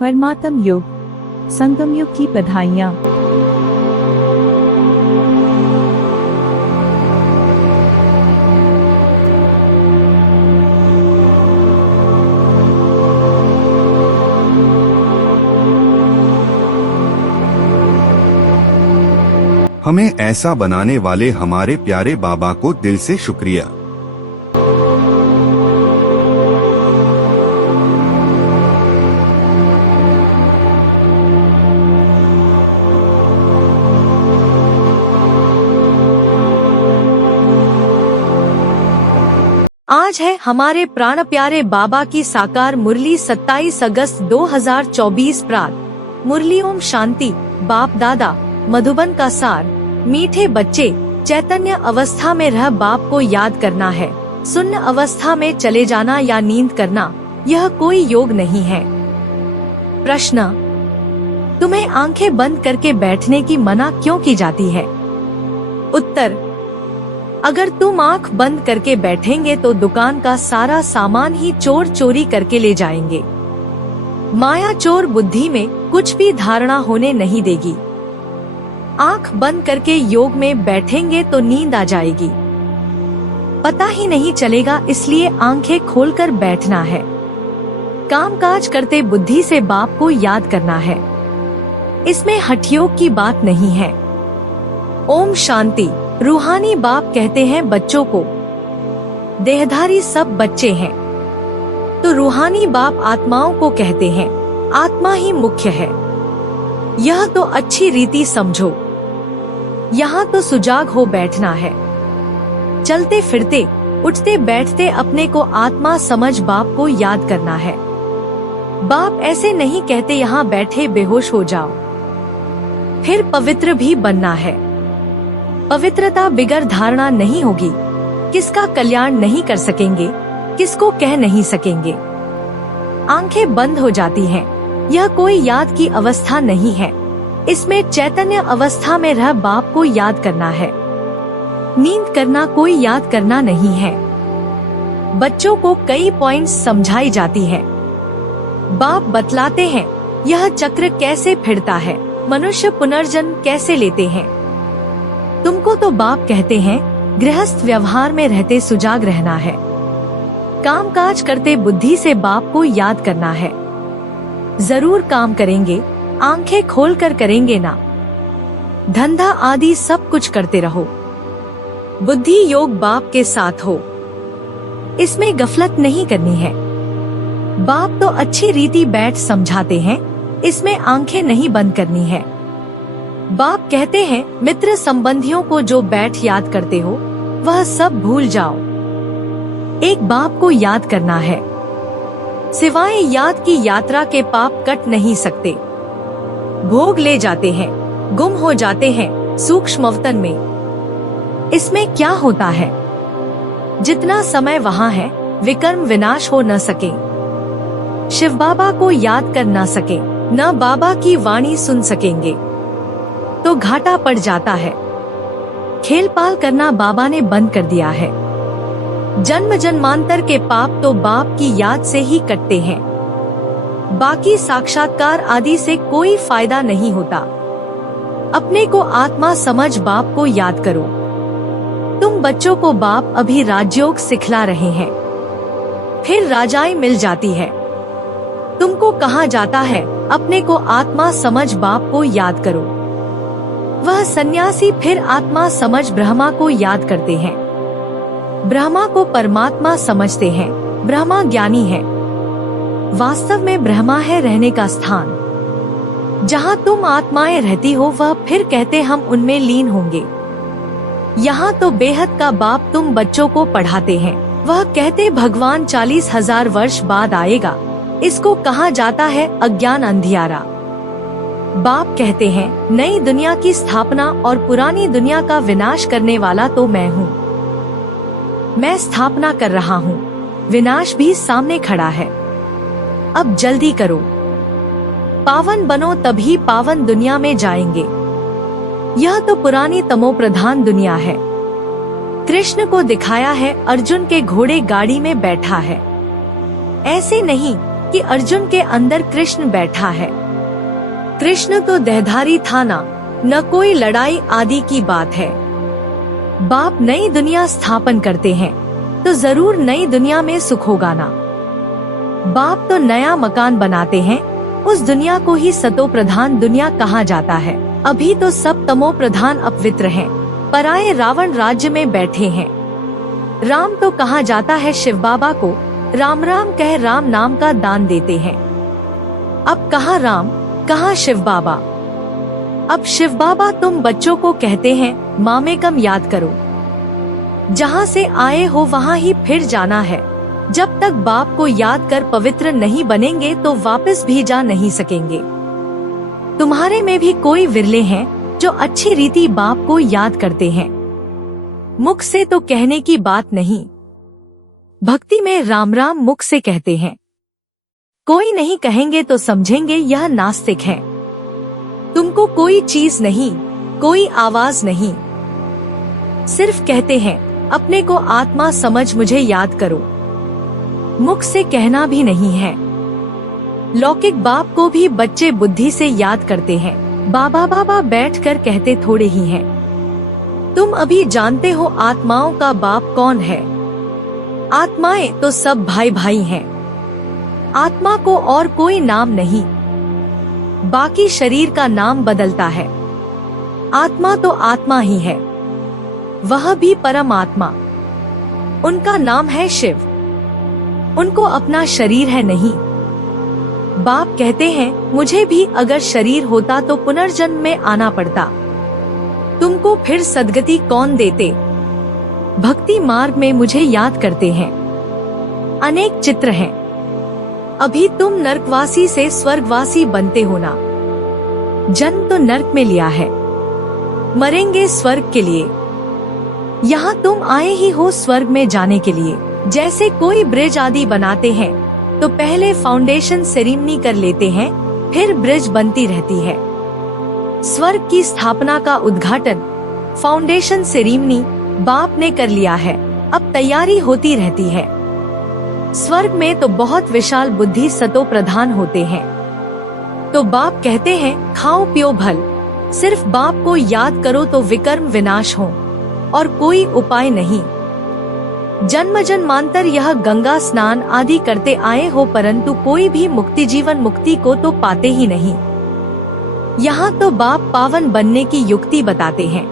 परमात्म युग, संगम युग की बधाइयाँ। हमें ऐसा बनाने वाले हमारे प्यारे बाबा को दिल से शुक्रिया। आज है हमारे प्राण प्यारे बाबा की साकार मुरली 27 अगस्त 2024 प्रात। मुरली ओम शांति। बाप दादा मधुबन का सार। मीठे बच्चे, चैतन्य अवस्था में रह बाप को याद करना है। सुन्न अवस्था में चले जाना या नींद करना, यह कोई योग नहीं है। प्रश्न: तुम्हें आंखें बंद करके बैठने की मना क्यों की जाती है? उत्तर: अगर तुम आंख बंद करके बैठेंगे तो दुकान का सारा सामान ही चोर चोरी करके ले जाएंगे। माया चोर बुद्धि में कुछ भी धारणा होने नहीं देगी। आंख बंद करके योग में बैठेंगे तो नींद आ जाएगी, पता ही नहीं चलेगा, इसलिए आंखें खोलकर बैठना है। कामकाज करते बुद्धि से बाप को याद करना है, इसमें हठयोग की बात नहीं है। ओम शांति। रूहानी बाप कहते हैं बच्चों को, देहधारी सब बच्चे हैं, तो रूहानी बाप आत्माओं को कहते हैं आत्मा ही मुख्य है। यह तो अच्छी रीति समझो। यहाँ तो सुजाग हो बैठना है। चलते फिरते, उठते बैठते अपने को आत्मा समझ बाप को याद करना है। बाप ऐसे नहीं कहते यहाँ बैठे बेहोश हो जाओ। फिर पवित्र भी बनना है। पवित्रता बिगर धारणा नहीं होगी। किसका कल्याण नहीं कर सकेंगे, किसको कह नहीं सकेंगे। आंखें बंद हो जाती हैं, यह कोई याद की अवस्था नहीं है। इसमें चैतन्य अवस्था में रह बाप को याद करना है। नींद करना कोई याद करना नहीं है। बच्चों को कई पॉइंट्स समझाई जाती है। बाप बतलाते हैं यह चक्र कैसे फिरता है, मनुष्य पुनर्जन्म कैसे लेते हैं। तुमको तो बाप कहते हैं गृहस्थ व्यवहार में रहते सुजाग रहना है। कामकाज करते बुद्धि से बाप को याद करना है। जरूर काम करेंगे, आंखें खोलकर करेंगे ना। धंधा आदि सब कुछ करते रहो। बुद्धि योग बाप के साथ हो, इसमें गफलत नहीं करनी है। बाप तो अच्छी रीति बैठ समझाते हैं, इसमें आंखें नहीं बंद करनी है। बाप कहते हैं मित्र संबंधियों को जो बैठ याद करते हो वह सब भूल जाओ। एक बाप को याद करना है। सिवाय याद की यात्रा के पाप कट नहीं सकते। भोग ले जाते हैं, गुम हो जाते हैं सूक्ष्म अवतन में। इसमें क्या होता है? जितना समय वहाँ है, विकर्म विनाश हो न सके। शिव बाबा को याद कर न सके, न बाबा की वाणी सुन सकेंगे, तो घाटा पड़ जाता है। खेल पाल करना बाबा ने बंद कर दिया है। जन्म जन्मांतर के पाप तो बाप की याद से ही कटते हैं। बाकी साक्षात्कार आदि से कोई फायदा नहीं होता। अपने को आत्मा समझ बाप को याद करो। तुम बच्चों को बाप अभी राजयोग सिखला रहे हैं, फिर राजाई मिल जाती है। तुमको कहा जाता है अपने को आत्मा समझ बाप को याद करो। वह सन्यासी फिर आत्मा समझ ब्रह्मा को याद करते हैं। ब्रह्मा को परमात्मा समझते हैं। ब्रह्मा ज्ञानी है। वास्तव में ब्रह्मा है रहने का स्थान। जहाँ तुम आत्माएं रहती हो वह फिर कहते हम उनमें लीन होंगे। यहाँ तो बेहद का बाप तुम बच्चों को पढ़ाते हैं। वह कहते भगवान 40,000 वर्ष बाद आएगा। इसको कहा जाता है अज्ञान अंधियारा। बाप कहते हैं नई दुनिया की स्थापना और पुरानी दुनिया का विनाश करने वाला तो मैं हूँ। मैं स्थापना कर रहा हूँ, विनाश भी सामने खड़ा है। अब जल्दी करो, पावन बनो तभी पावन दुनिया में जाएंगे। यह तो पुरानी तमो प्रधान दुनिया है। कृष्ण को दिखाया है अर्जुन के घोड़े गाड़ी में बैठा है। ऐसे नहीं, कि अर्जुन के अंदर कृष्ण बैठा है। कृष्ण तो देहधारी था ना, न कोई लड़ाई आदि की बात है। बाप नई दुनिया स्थापन करते हैं तो जरूर नई दुनिया में सुख होगा ना। बाप तो नया मकान बनाते हैं, उस दुनिया को ही सतो प्रधान दुनिया कहा जाता है। अभी तो सब तमो प्रधान अपवित्र हैं, पराये रावण राज्य में बैठे हैं। राम तो कहा जाता है शिव बाबा को, राम राम कह राम नाम का दान देते हैं। अब कहाँ राम, कहाँ शिव बाबा। अब शिव बाबा तुम बच्चों को कहते हैं माँ कम याद करो, जहाँ से आए हो वहाँ ही फिर जाना है। जब तक बाप को याद कर पवित्र नहीं बनेंगे तो वापस भी जा नहीं सकेंगे। तुम्हारे में भी कोई विरले हैं जो अच्छी रीति बाप को याद करते हैं। मुख से तो कहने की बात नहीं, भक्ति में राम राम मुख से कहते हैं। कोई नहीं कहेंगे तो समझेंगे यह नास्तिक है। तुमको कोई चीज नहीं, कोई आवाज नहीं, सिर्फ कहते हैं अपने को आत्मा समझ मुझे याद करो। मुख से कहना भी नहीं है। लौकिक बाप को भी बच्चे बुद्धि से याद करते हैं, बाबा बाबा बैठकर कहते थोड़े ही हैं। तुम अभी जानते हो आत्माओं का बाप कौन है। आत्माएं तो सब भाई भाई हैं। आत्मा को और कोई नाम नहीं, बाकी शरीर का नाम बदलता है। आत्मा तो आत्मा ही है, वह भी परमात्मा। उनका नाम है शिव। उनको अपना शरीर है नहीं। बाप कहते हैं मुझे भी अगर शरीर होता तो पुनर्जन्म में आना पड़ता, तुमको फिर सद्गति कौन देते। भक्ति मार्ग में मुझे याद करते हैं। अनेक चित्र हैं। अभी तुम नरकवासी से स्वर्गवासी बनते हो ना। जन्म तो नरक में लिया है, मरेंगे स्वर्ग के लिए। यहाँ तुम आए ही हो स्वर्ग में जाने के लिए। जैसे कोई ब्रिज आदि बनाते हैं तो पहले फाउंडेशन सेरेमनी कर लेते हैं, फिर ब्रिज बनती रहती है। स्वर्ग की स्थापना का उद्घाटन फाउंडेशन सेरेमनी बाप ने कर लिया है, अब तैयारी होती रहती है। स्वर्ग में तो बहुत विशाल बुद्धि सतो प्रधान होते हैं। तो बाप कहते हैं खाओ पियो भल, सिर्फ बाप को याद करो तो विकर्म विनाश हो, और कोई उपाय नहीं। जन्म जन्मांतर यह गंगा स्नान आदि करते आए हो, परंतु कोई भी मुक्ति जीवन मुक्ति को तो पाते ही नहीं। यहाँ तो बाप पावन बनने की युक्ति बताते हैं।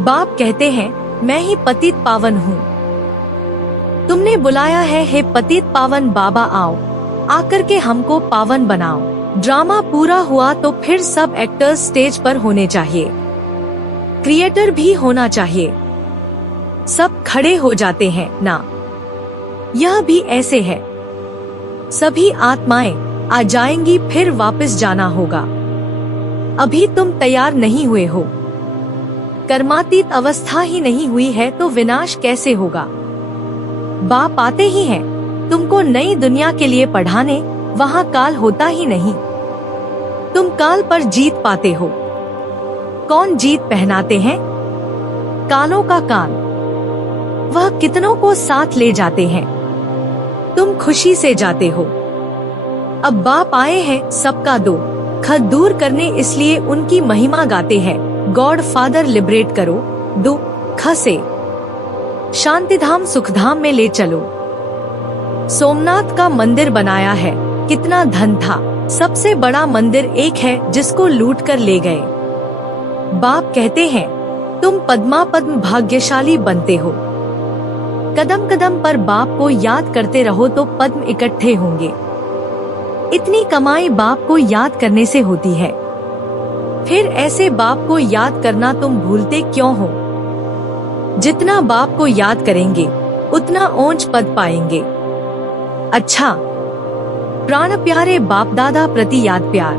बाप कहते हैं मैं ही पतित पावन हूँ। तुमने बुलाया है हे पतित पावन बाबा, आओ आकर के हमको पावन बनाओ। ड्रामा पूरा हुआ तो फिर सब एक्टर्स स्टेज पर होने चाहिए, क्रिएटर भी होना चाहिए। सब खड़े हो जाते हैं ना। यह भी ऐसे है, सभी आत्माएं आ जाएंगी, फिर वापस जाना होगा। अभी तुम तैयार नहीं हुए हो, कर्मातीत अवस्था ही नहीं हुई है तो विनाश कैसे होगा। बाप आते ही हैं तुमको नई दुनिया के लिए पढ़ाने, वहाँ काल होता ही नहीं। तुम काल पर जीत पाते हो। कौन जीत पहनाते हैं? कालों का काल। वह कितनों को साथ ले जाते हैं, तुम खुशी से जाते हो। अब बाप आए हैं सबका दुख दूर करने, इसलिए उनकी महिमा गाते हैं। गॉड फादर लिबरेट करो, दुख से शांतिधाम सुखधाम में ले चलो। सोमनाथ का मंदिर बनाया है, कितना धन था। सबसे बड़ा मंदिर एक है जिसको लूट कर ले गए। बाप कहते हैं तुम पद्मा पद्म भाग्यशाली बनते हो। कदम कदम पर बाप को याद करते रहो तो पद्म इकट्ठे होंगे। इतनी कमाई बाप को याद करने से होती है, फिर ऐसे बाप को याद करना तुम भूलते क्यों हो? जितना बाप को याद करेंगे उतना ऊंच पद पाएंगे। अच्छा, प्राण प्यारे बाप दादा प्रति याद प्यार।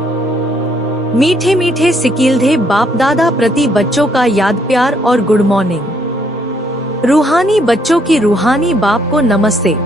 मीठे मीठे सिकीलधे बाप दादा प्रति बच्चों का याद प्यार और गुड मॉर्निंग। रूहानी बच्चों की रूहानी बाप को नमस्ते।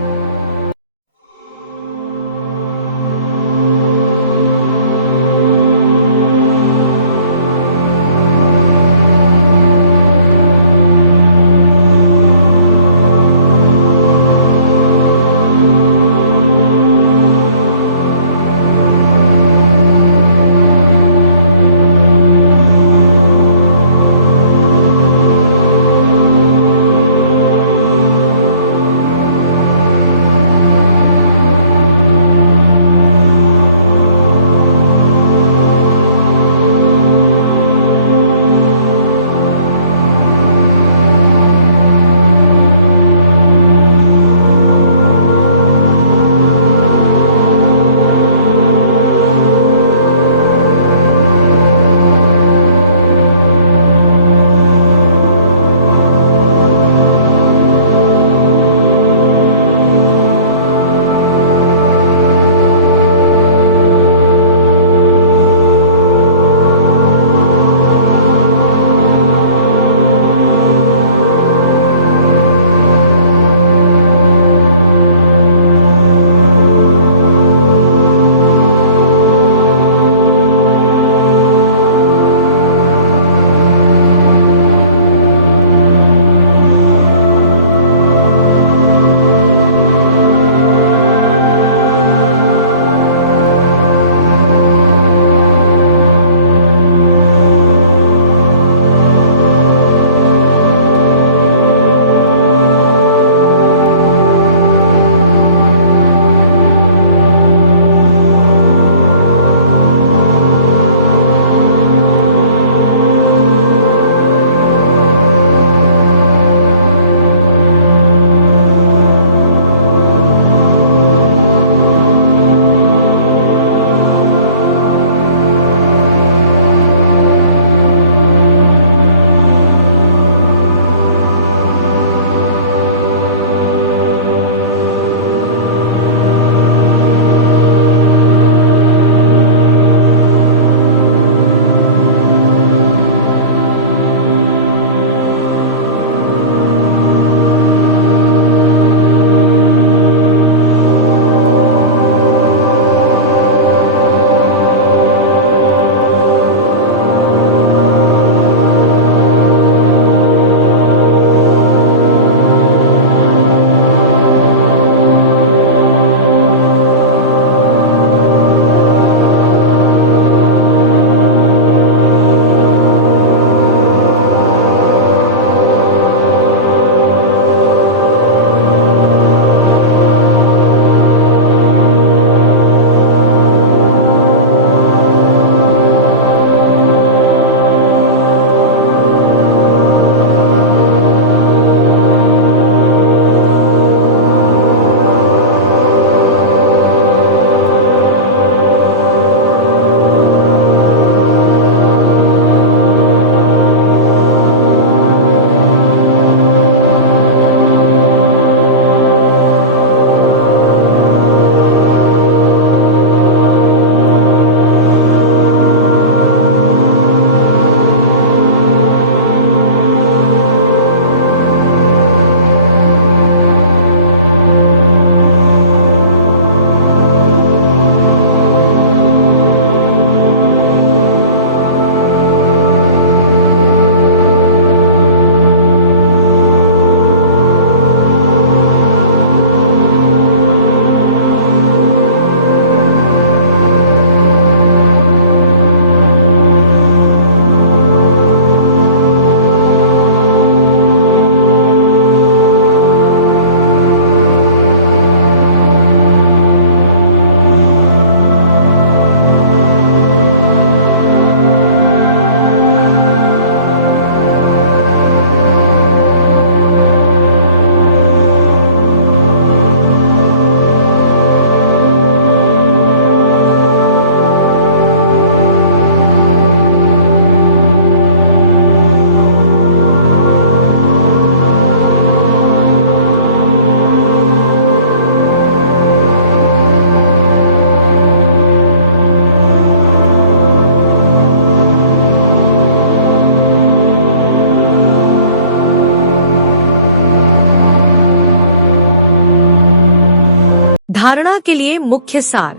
धारणा के लिए मुख्य सार।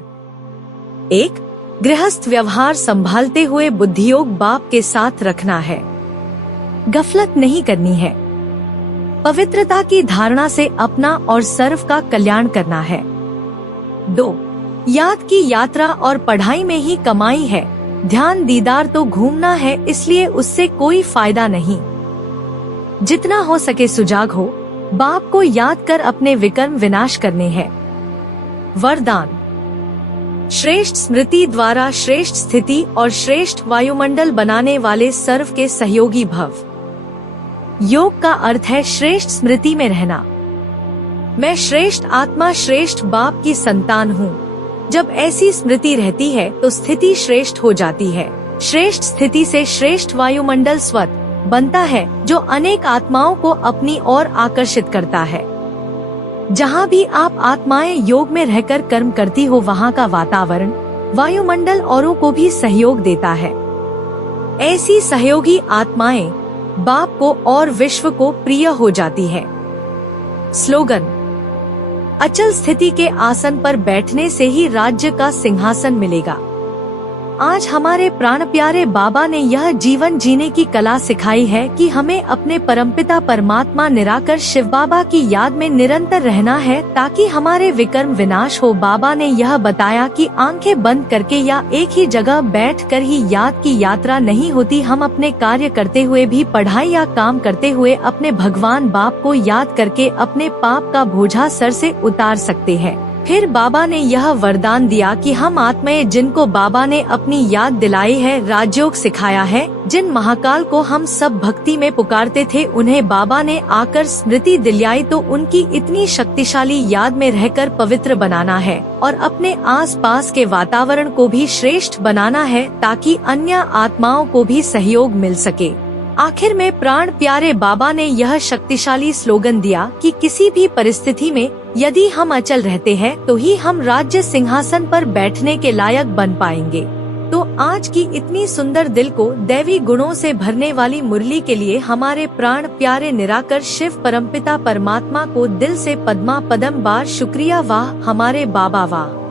1. गृहस्थ व्यवहार संभालते हुए बुद्धियोग बाप के साथ रखना है। गफलत नहीं करनी है। पवित्रता की धारणा से अपना और सर्व का कल्याण करना है। 2. याद की यात्रा और पढ़ाई में ही कमाई है। ध्यान दीदार तो घूमना है, इसलिए उससे कोई फायदा नहीं। जितना हो सके सुजाग हो, बाप को याद कर अपने विकर्म विनाश करने हैं। वरदान। श्रेष्ठ स्मृति द्वारा श्रेष्ठ स्थिति और श्रेष्ठ वायुमंडल बनाने वाले सर्व के सहयोगी भव। योग का अर्थ है श्रेष्ठ स्मृति में रहना। मैं श्रेष्ठ आत्मा श्रेष्ठ बाप की संतान हूँ। जब ऐसी स्मृति रहती है तो स्थिति श्रेष्ठ हो जाती है। श्रेष्ठ स्थिति से श्रेष्ठ वायुमंडल स्वत बनता है, जो अनेक आत्माओं को अपनी ओर आकर्षित करता है। जहाँ भी आप आत्माएं योग में रहकर कर्म करती हो, वहाँ का वातावरण, वायुमंडल औरों को भी सहयोग देता है। ऐसी सहयोगी आत्माएं बाप को और विश्व को प्रिय हो जाती है। स्लोगन। अचल स्थिति के आसन पर बैठने से ही राज्य का सिंहासन मिलेगा। आज हमारे प्राण प्यारे बाबा ने यह जीवन जीने की कला सिखाई है कि हमें अपने परमपिता परमात्मा निराकर शिव बाबा की याद में निरंतर रहना है, ताकि हमारे विकर्म विनाश हो। बाबा ने यह बताया कि आंखें बंद करके या एक ही जगह बैठकर ही याद की यात्रा नहीं होती। हम अपने कार्य करते हुए भी, पढ़ाई या काम करते हुए अपने भगवान बाप को याद करके अपने पाप का बोझा सर से उतार सकते हैं। फिर बाबा ने यह वरदान दिया कि हम आत्माएं जिनको बाबा ने अपनी याद दिलाई है, राजयोग सिखाया है, जिन महाकाल को हम सब भक्ति में पुकारते थे, उन्हें बाबा ने आकर स्मृति दिलाई तो उनकी इतनी शक्तिशाली याद में रहकर पवित्र बनाना है और अपने आसपास के वातावरण को भी श्रेष्ठ बनाना है, ताकि अन्य आत्माओं को भी सहयोग मिल सके। आखिर में प्राण प्यारे बाबा ने यह शक्तिशाली स्लोगन दिया कि किसी भी परिस्थिति में यदि हम अचल रहते हैं तो ही हम राज्य सिंहासन पर बैठने के लायक बन पाएंगे। तो आज की इतनी सुंदर दिल को दैवी गुणों से भरने वाली मुरली के लिए हमारे प्राण प्यारे निराकर शिव परमपिता परमात्मा को दिल से पद्मा पदम बार शुक्रिया। वाह हमारे बाबा वाह।